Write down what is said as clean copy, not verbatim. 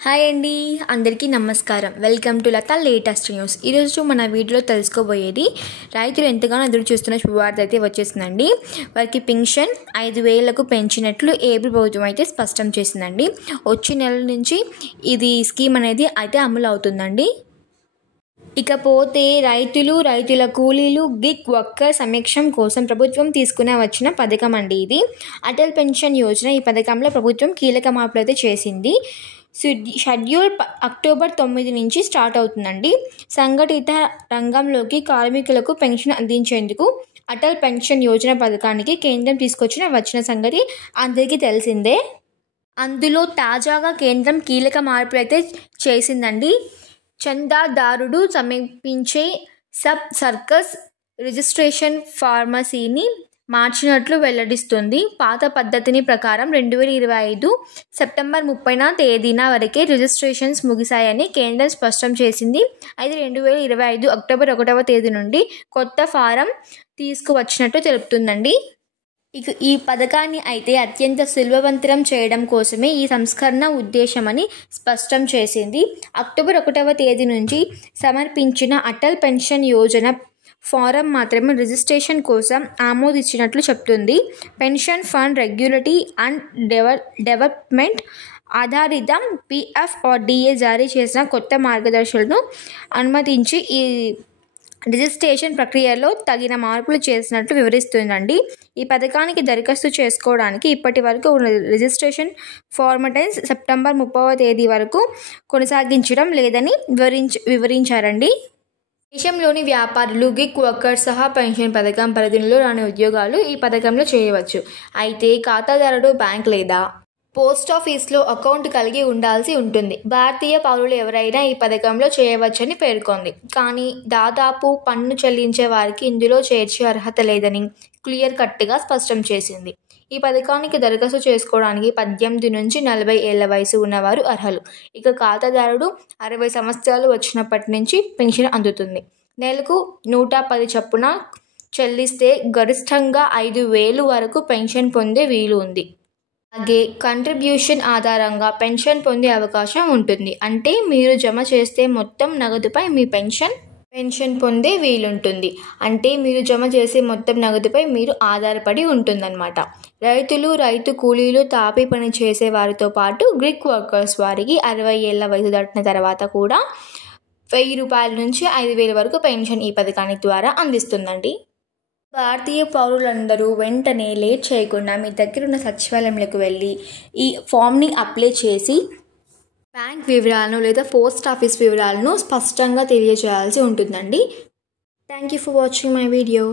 Hi అండి, అందరికీ నమస్కారం. Welcome to Latha latest news. ఈరోజు మన వీడియోలో తెలుసుకోబోయేది రైతులు ఎంతగానో ఎదురు చూస్తున్న శుభవార్త అయితే వచ్చేసిందండి. వారికి పెన్షన్ 5,000కు పెంచినట్లు ఏపీ ప్రభుత్వం అయితే స్పష్టం చేసిందండి. వచ్చే నెల నుంచి ఇది స్కీమ్ అనేది అయితే అమలు అవుతుందండి. ఇకపోతే రైతుల కూలీలు గిగ్ వర్కర్ సమక్షం కోసం ప్రభుత్వం తీసుకుని వచ్చిన పథకం అండి ఇది. అటల్ పెన్షన్ యోజన. ఈ పథకంలో ప్రభుత్వం కీలక మార్పులు అయితే చేసింది. షెడ్యూల్ అక్టోబర్ 9 నుంచి స్టార్ట్ అవుతుందండి. సంఘటిత రంగంలోకి కార్మికులకు పెన్షన్ అందించేందుకు అటల్ పెన్షన్ యోజన పథకానికి కేంద్రం వచ్చిన సంగతి అందరికీ తెలిసిందే. అందులో తాజాగా కేంద్రం కీలక మార్పులు అయితే చేసిందండి. చందాదారుడు సమర్పించే సబ్ సర్కస్ రిజిస్ట్రేషన్ ఫార్మసీని మార్చినట్లు వెల్లడిస్తుంది. పాత పద్ధతిని ప్రకారం 2025 సెప్టెంబర్ 30న తేదీన వరకే రిజిస్ట్రేషన్స్ ముగిశాయని కేంద్రం స్పష్టం చేసింది. అయితే 2025 అక్టోబర్ 1వ తేదీ నుండి కొత్త ఫారం తీసుకువచ్చినట్టు తెలుపుతుందండి. ఇక ఈ పథకాన్ని అయితే అత్యంత సులభవంతం చేయడం కోసమే ఈ సంస్కరణ ఉద్దేశమని స్పష్టం చేసింది. అక్టోబర్ 1వ తేదీ నుంచి సమర్పించిన అటల్ పెన్షన్ యోజన ఫారం మాత్రమే రిజిస్ట్రేషన్ కోసం ఆమోదించినట్లు చెప్తుంది. Pension fund regulatory and development ఆధారిత PFRDA జారీ చేసిన కొత్త మార్గదర్శకాలను అనుమతించి ఈ రిజిస్ట్రేషన్ ప్రక్రియలో తగిన మార్పులు చేసినట్లు వివరిస్తుందండి. ఈ పథకానికి దరఖాస్తు చేసుకోవడానికి ఇప్పటి వరకు ఉన్న రిజిస్ట్రేషన్ ఫార్మాటైజ్ సెప్టెంబర్ 30వ తేదీ వరకు కొనసాగించడం లేదని వివరించారండి. దేశంలోని వ్యాపారులు గిగ్ వర్కర్స్ సహా పెన్షన్ పథకం పరిధిలో రాని ఉద్యోగాలు ఈ పథకంలో చేయవచ్చు. అయితే ఖాతాదారుడు బ్యాంక్ లేదా పోస్ట్ ఆఫీస్లో అకౌంట్ కలిగి ఉండాల్సి ఉంటుంది. భారతీయ పౌరులు ఎవరైనా ఈ పథకంలో చేయవచ్చని పేర్కొంది. కానీ దాదాపు పన్ను చెల్లించే వారికి ఇందులో చేర్చే అర్హత లేదని క్లియర్ కట్గా స్పష్టం చేసింది. ఈ పథకానికి దరఖాస్తు చేసుకోవడానికి 18 నుంచి 40 ఏళ్ల వయసు ఉన్నవారు అర్హులు. ఇక ఖాతాదారుడు 60 సంవత్సరాలు వచ్చినప్పటి నుంచి పెన్షన్ అందుతుంది. నెలకు 110 చొప్పున చెల్లిస్తే గరిష్టంగా 5,000 వరకు పెన్షన్ పొందే వీలు ఉంది. అలాగే కంట్రిబ్యూషన్ ఆధారంగా పెన్షన్ పొందే అవకాశం ఉంటుంది. అంటే మీరు జమ చేస్తే మొత్తం నగదుపై మీ పెన్షన్ పొందే వీలుంటుంది. అంటే మీరు జమ చేసే మొత్తం నగదుపై మీరు ఆధారపడి ఉంటుందన్నమాట. రైతు కూలీలు, తాపీ పని చేసే వారితో పాటు గిగ్ వర్కర్స్ వారికి 60 ఏళ్ల వయసు దాటిన తర్వాత కూడా ₹1,000 నుంచి 5,000 వరకు పెన్షన్ ఈ పథకాన్ని ద్వారా అందిస్తుందండి. భారతీయ పౌరులందరూ వెంటనే లేట్ చేయకుండా మీ దగ్గరున్న సచివాలయంలోకి వెళ్ళి ఈ ఫామ్ని అప్లై చేసి బ్యాంక్ వివరాలను లేదా పోస్ట్ ఆఫీస్ వివరాలను స్పష్టంగా తెలియజేయాల్సి ఉంటుందండి. Thank you for watching my video.